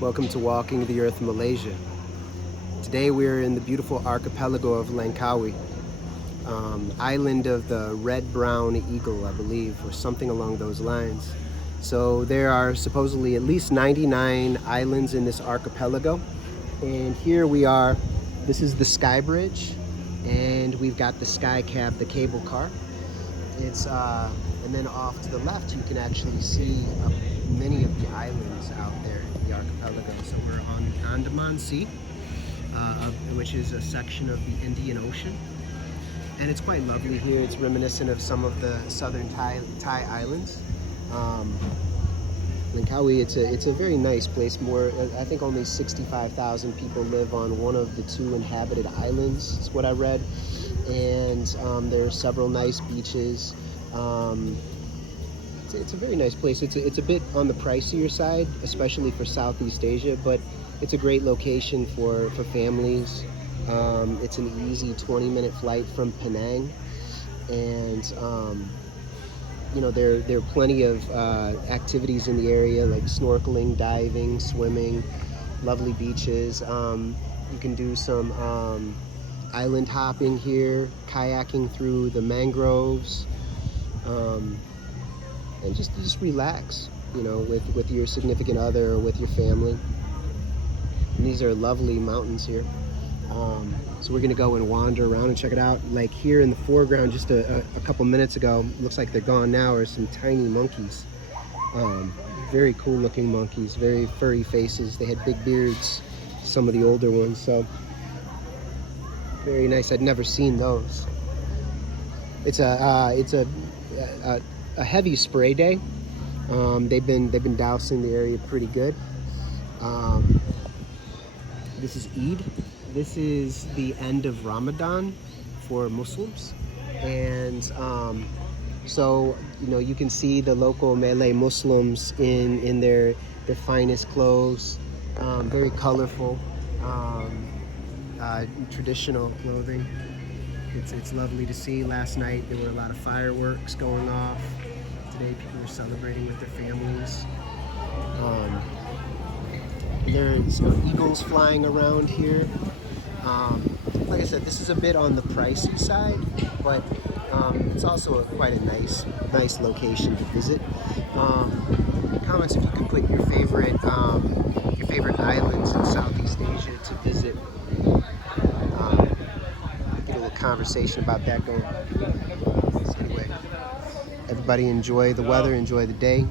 Welcome to Walking the Earth, Malaysia. Today we're in the beautiful archipelago of Langkawi, island of the red-brown eagle, I believe, or something along those lines. So there are supposedly at least 99 islands in this archipelago, and here we are. This is the Sky Bridge, and we've got the Sky Cab, the cable car. And then off to the left, you can actually see many of the islands out there in the archipelago. So we're on the Andaman Sea, which is a section of the Indian Ocean. And it's quite lovely here. It's reminiscent of some of the southern Thai islands. Langkawi, it's a very nice place. I think only 65,000 people live on one of the 2 inhabited islands, is what I read. And there are several nice beaches. It's a very nice place. It's a bit on the pricier side, especially for Southeast Asia, but it's a great location for families. It's an easy 20-minute flight from Penang, and there are plenty of activities in the area like snorkeling, diving, swimming, lovely beaches. You can do some island hopping here, kayaking through the mangroves, and just relax, with your significant other or with your family. And these are lovely mountains here. So we're gonna go and wander around and check it out. Like here in the foreground, just a couple minutes ago, looks like they're gone now, are some tiny monkeys. Very cool looking monkeys, very furry faces. They had big beards, some of the older ones, so very nice. I'd never seen those. It's a heavy spray day. They've been dousing the area pretty good. This is Eid. This is the end of Ramadan for Muslims, and so you can see the local Malay Muslims in their finest clothes, very colorful, traditional clothing. It's lovely to see. Last night there were a lot of fireworks going off. Today people are celebrating with their families. There's eagles flying around here. Like I said, this is a bit on the pricey side, but it's also quite a nice location to visit. Comments if you could put your favorite islands in Southeast Asia to visit. Get a little conversation about that going. So anyway, everybody enjoy the weather, enjoy the day.